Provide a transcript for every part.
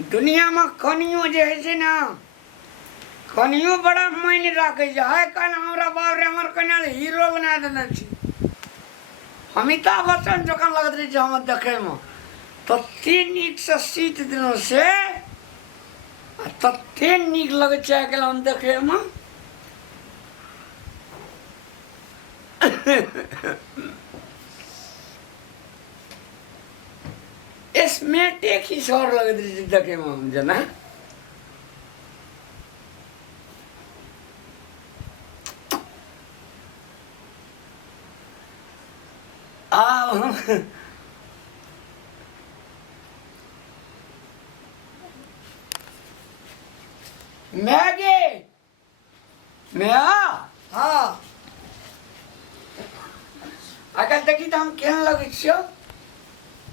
दुनिया में कनियो जे है से ना कनियो बड़ा मायने रखे है। कल हमारा बाप रे हमार कन्या हीरो बना देने छी। अमिताभ बच्चन जखन लगत रही हम देखे में तते नीक से सीट दिनों से तते नीक लगे हम देखे में। इसमें टेक ही सौर लगे देखे में हम जना मैगी मैं हाँ अगर देखी तो हम केहन लगे छियो।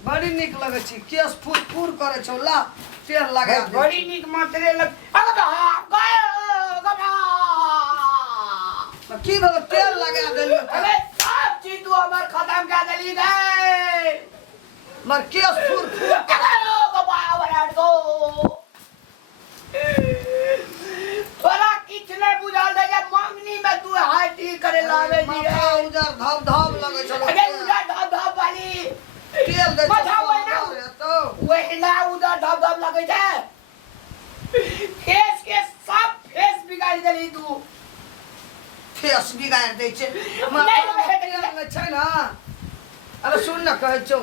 बड़ी निक लगे छी। केस फूर फूर करे छौ ला तेल लगा दे। बड़ी निक मात्रे लग की भेल तेल लगा देलियो अरे सब चीज तू हमर खत्म कर देली गए। मर केस फूर फूर तोरा किछ नहीं बुझल दे जे मंगनी में तू हाथी करे लावे जी माथा उजर धब धब लगे छौ। अरे उधर धब धब वाली तेल दे माथा होय ना तो वही ना उधर धब धब लगे छे। फेस के सब फेस बिगाड़ देली तू। फेस बिगाड़ दे छे माथा छै ना। अरे सुन ना कहै छौ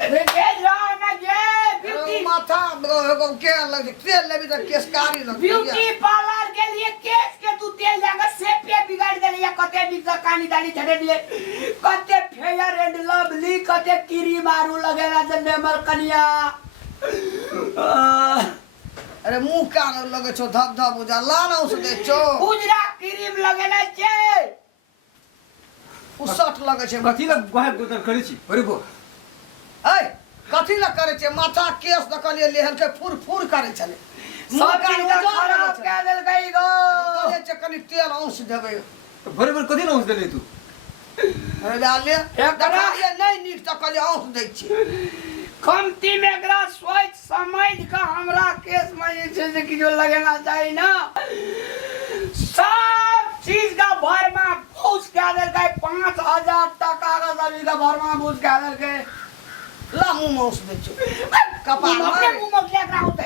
अरे के ना जे ब्यूटी माथा के लग तेल लेबी त केस कारी लग ब्यूटी पार्लर के लिए केस के तू तेल लगा से पे बिगाड़ देली। कते बिक कानी दानी छड़े दिए कते फेयर एंड लवली कते कीरी मारू लगेला जने मर कनिया। अरे मुंह कान लगे छौ धब धब उजर लाना उस दे छौ उजरा क्रीम लगेला छे उसट लगे छे। कथी लग गोहा गोदर करै छी अरे बो ए कथी ल करे छे माथा केस न कलिए लेहल के फुर फुर करे छले। सब चीज का खराब कर देल गई गो। कहे छे कनी तेल अंश देबे भरे भरे कथी नौस देले तू अरे डाले एकरा ये नहीं नीक त कलिए अंश दै छी। कमती में एकरा सोच समझ के हमरा केस में जे छे से किछो लगेना चाहिए ना। सब चीज का भरमा घूस के देल गई 5000 टका का सभी का भरमा घूस के देल गई। ला मुंह में अंश दै छौ कपाल अपने में। मुंह में लेकरा होते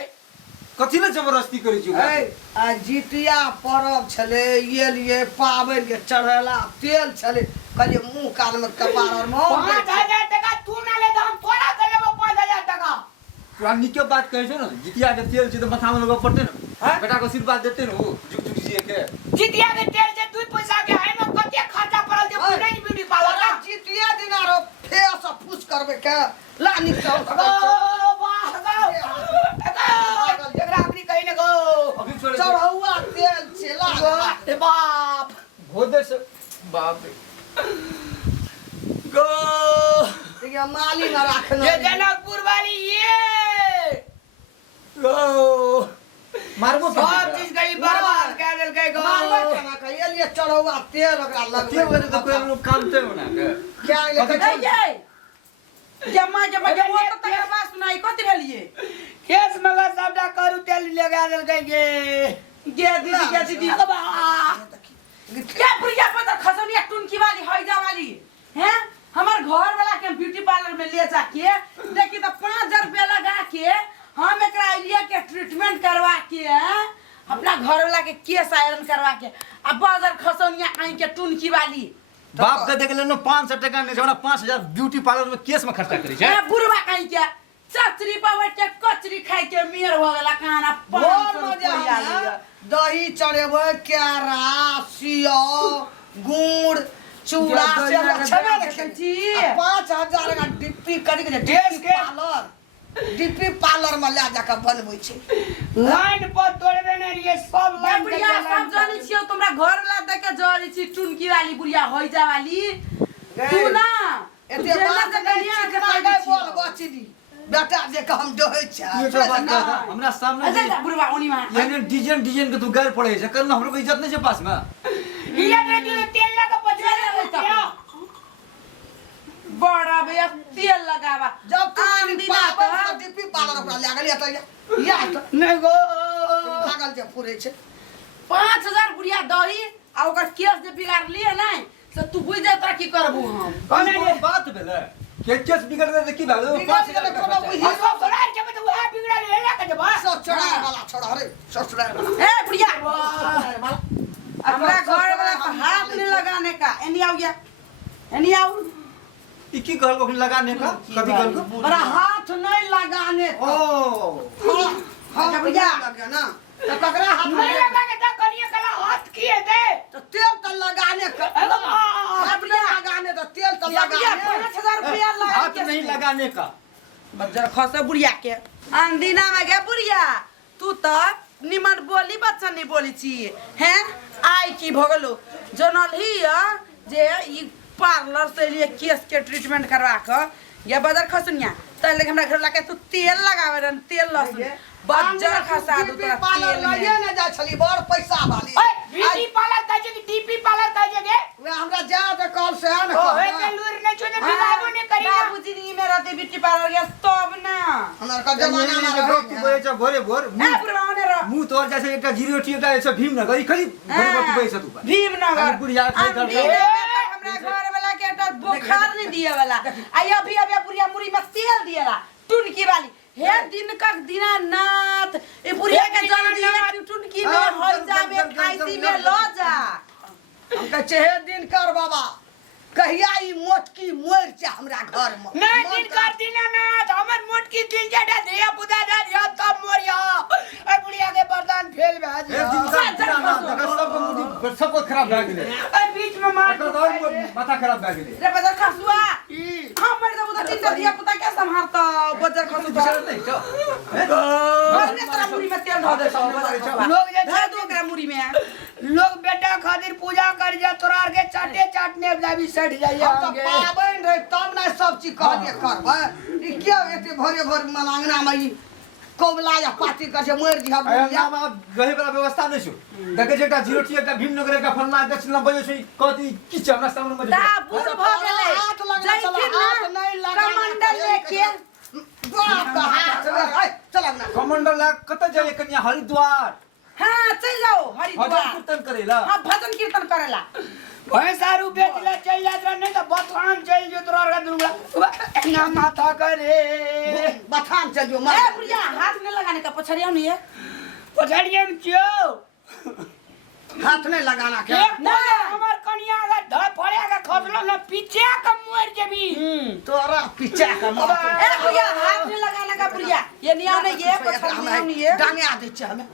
कथी ल जबरदस्ती करै छी ए आ जितिया परब छले ये लिए पाबन के चढ़ेला तेल छले कलिए मुंह कान में कपाल और मुंह 5000 टका तू ना ले तो हम तोरा दे लेबो 5000 टका। तोरा निके बात कहै छौ न जितिया के तेल छै त माथा में लगब पड़ते न हां बेटा को आशीर्वाद देते न हो जुग जुग जिए के। जितिया के तेल से 2 पैसा के है में कते खर्चा पड़ल जे नहीं ब्यूटी पार्लर का। जितिया दिन आरो फेस फूस करबे के ला निक से अंश दै छौ। अभी छोड़ चढ़ौआ तेल छेला बाप भोदे से बाप रे गो देखिए माली न रखना ये जनकपुर वाली ये गो मारबो सब चीज गई बर्बाद कर देल गई गो। मारबे केना के ये लिए चढ़ौआ तेल ओकरा ते लगबे वजह से कोई लोग काम ते बना के क्या लेके नहीं ये जम्मा जम्मा जम्मा तो तक बात सुनाई कथि भेलिए केस मगर सबटा करू तेल लगा देल गई गे दीदी क्या बुढ़िया पता खसनिया टुनकी वाली हैजा वाली हैं हमार घर वाला के ब्यूटी पार्लर में ले जाके देखी तो 5000 रुपया लगा के हम एकरा आइलिया के ट्रीटमेंट करवा के अपना घर वाला के केस आयरन करवा के अब बाजार खसनिया आई के टुनकी वाली बाप के देख लेनो 500 टका ने हमरा 5000 ब्यूटी पार्लर में केस में खर्चा करै छै। ए बुढ़वा कहीं के चचरी पावे के कचरी खाई के मेर हो गेला खाना बहुत मजा आया दही चढ़ेबे केरा सियो गुड़ चूड़ा से छबे देखे छी 5000 का डिप्पी करी के डिप्पी पार्लर में ले जाके बनबै छै। लाइन पर तोड़बे ने ये सब लाइन बुढ़िया सब जानी छियो तुमरा घर वाला देख के जरी छी टुनकी वाली बुढ़िया होइजा वाली तू ना एते बात गलिया के गए बोल बचली बेटा जे के हम दोहै छ ये तो बात का हमरा सामने अरे बुढ़वा ओनी मां यानी डिजाइन डिजाइन के तू गाल पड़े छै करना हमरो को इज्जत नहीं छै पास में। ये तेल लगा पचवा ले बड़ा भैया तेल लगावा जब आम तू दिना पापा डिप्पी पार्लर ओकरा ले लिया तो या तो नहीं गो भागल जे फुरे छे 5000 बुढ़िया दही आ ओकर केस जे बिगाड़ लिए नहीं से तू बुझ जा तोरा की करबू हम कौन है ये? बात भेलै केस बिगड़ दे की भेलै बिगड़ गेलै कोनो बुझी और सब सुनाई के तो वह बिगड़ा ले ला के जब ससुराल वाला छोड़ा रे ससुराल वाला ए बुढ़िया ससुराल वाला हमरा घर वाला पर हाथ नहीं लगाने का एनी आओ या एनी आओ ई की कहल को लगाने का कभी कहल को बड़ा हाथ नहीं लगाने ओ हां बुढ़िया लग गया ना तो ककरा हाथ नहीं नहीं लगा के तो करिए कला हाथ किए दे तो तेल तो लगाने का हाथ नहीं लगाने तो तेल तो बुढ़िया लगाने 5000 रुपया लगा हाथ नहीं लगाने का बज्जर खसे बुढ़िया के अंदीना में गे बुढ़िया तू तो निमन बोली बच्चा नहीं बोली छी हैं आई की भगलो जनल ही जे ई पार्लर से लिए केस के ट्रीटमेंट करवा के ये बजर खसनिया त लेके हमरा घर लाके तू तेल लगावे रन तेल लहसुन बज्जर खसा दू तोरा पार्लर तेल लगे में ना जा छली बड़ पैसा वाली ओए ब्यूटी पार्लर काजे की टीपी पार्लर काजे गे वे हमरा जा दे कॉल से आन ओ हे के लूर ने चोने बिगाड़ो ने करी ना बाबूजी नहीं मेरा ते ब्यूटी पार्लर गया तब ना हमरा का जमाना में तू बोले छ भोरे भोर ए पुरवाने रो मुंह तोर जैसे एकटा जीरो टी एकटा ऐसे भीम न गई खरी भोरे भोर तू बैठ तू भीमनगर बुढ़िया के घर अंदीना में हमरा घर वाला के तो बुखार नहीं दिए वाला आई अभी अभी बुढ़िया मुरी में तेल दिएला टुनकी वाली हे दिन का दीनानाथ ए बुढ़िया के जन दिए टुनकी में होई जावे खाईसी में लो जा हम कह छे दिन कर बाबा कहिया ई मोटकी मोर छ हमरा घर में नहीं दिन कर दिना ना हमर मोट की दिन जड़ा दिया बुदा दा दिया तब मोरिया ए बुढ़िया के बर्दान फेल भा ए दिया दिन का सब मुंडी सब खराब भ गेलै ए बीच में मार एकर और माथा खराब भ गेलै रे बजर खसुआ ई हमर जब उधर तीन दिया पुता के संभालता बजर खसु बिचारा नहीं छ मरने तेरा मुरी में तेल धो दे लोग जे धर दो एकरा मुरी में लोग बेटा खातिर पूजा कर जा तोरार के चाटे चाटने लाभी सट जाइए हम तो पाबन रे तब ना सब चीज कहलिए करबै ई क्या एते भोरे भोर मलांगना में ई कोबला या पार्टी कर छे मोर जी हम अयंगा में रहे वाला व्यवस्था नहीं छ देखे जेटा जीरो टी एकटा भीमनगर का फलना दक्षिण बजे छै कथि की छ हमरा सामने में ता बुढ़ भ गेलै हाथ लगना चला जैथिन ना हाथ नहीं लगाना कमंडल लेके बाप हाथ चला ना कमांडर ला कत जाए कन्या हरिद्वार हां चल जाओ भजन हरिद्वार कीर्तन करेला हां भजन कीर्तन करेला भैंसारू बेच ले चल जात नहीं तो बथान चल जो तोरार का दुंगला ना माथा करे बथान चल जो ए मार बुढ़िया हाथ में लगाने का पछड़िया नहीं है पछड़िए में क्यों हाथ नहीं लगाना के एक बोले हमार कनिया अगर ध पड़ेगा खसलो न पीछे का मोर जेबी तोरा पीछा का मार ए बुढ़िया हाथ में लगाने का बुढ़िया ये नहीं आने ये पछड़िया नहीं है डांगे आ दे छ हमें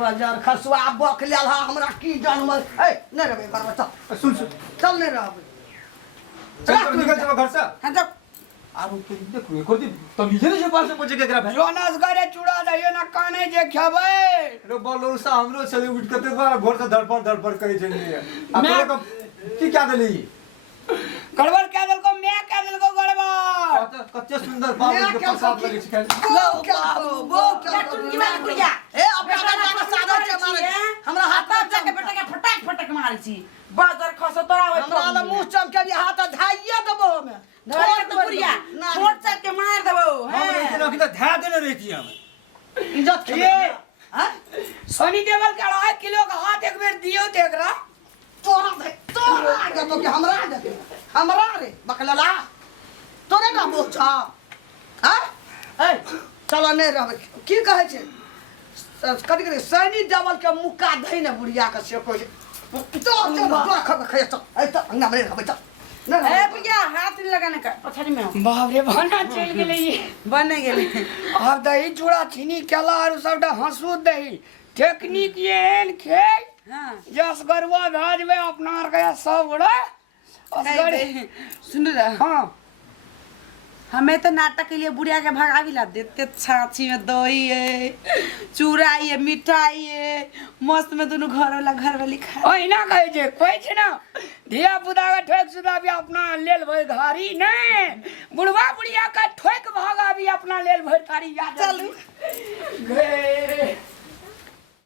2000 खसुआ बक लेल हमरा की जन्म ए नहीं रबे बरबता सुन सुन चल नहीं रहबे चल निकल जा घर से हां जब आरो तो देखो एक और तब ये जे पास पहुंचे के करा भाई जोनास करे चूड़ा दइयो ना काने जे खबै रे बोलो सा हमरो चले उठ के भोर से धड़पड़ करे छलिए अपने को की क्या देली गड़बड़ कह दिल को मैं कह दिल को गड़बड़ कच्चे सुंदर बाबू के प्रसाद लगे छै वो क्या वो क्या टुनकी वाली बुढ़िया ए अपना बेटा का सादर के मारे हमरा हाथ हाथ जाके बेटा के फटाक फटाक मारी छी बाजार खस तोरा होय हमरा ल मुंह चमके भी हाथ धाइए देबो हमें धर तो बुढ़िया छोट चल के मार देबो हम इतना की तो ध्यान देने रहती हम इज्जत के ये हां सोनी देवल के 2.5 किलो का हाथ एक बेर दियो तेकरा तोरा आगे तो के हमरा रे बकलला तोरे का बोझ छ हां ए चलो नहीं रहबे की कहै छै कथि करे सैनी डबल के मुक्का धइ ने बुढ़िया के से कोइ तो खा खा तो ए तो अंगा में रहबे तो ए बुढ़िया हाथ नहीं लगाने का पछड़ी में बाप रे भाना चल गेलै बने गेले अब दही चूड़ा चीनी केला और सबटा हंसू दही टेक्निक ये एन खेल हां जस गरवा भेजबे अपना आर के सब गोड़ा असगरी सुन रे हां हमें तो नाटक के लिए बुढ़िया के भगावी ला देते छाछी में दही है चूड़ा है मिठाई है मस्त में दोनों घर वाली खा ओहिना कहै छै कहै छै ना धिया पुता के ठोक सुधा भी अपना लेल भर धारी नहीं बुढ़वा बुढ़िया का ठोक भागा भी अपना लेल भर थारी याद चलू गे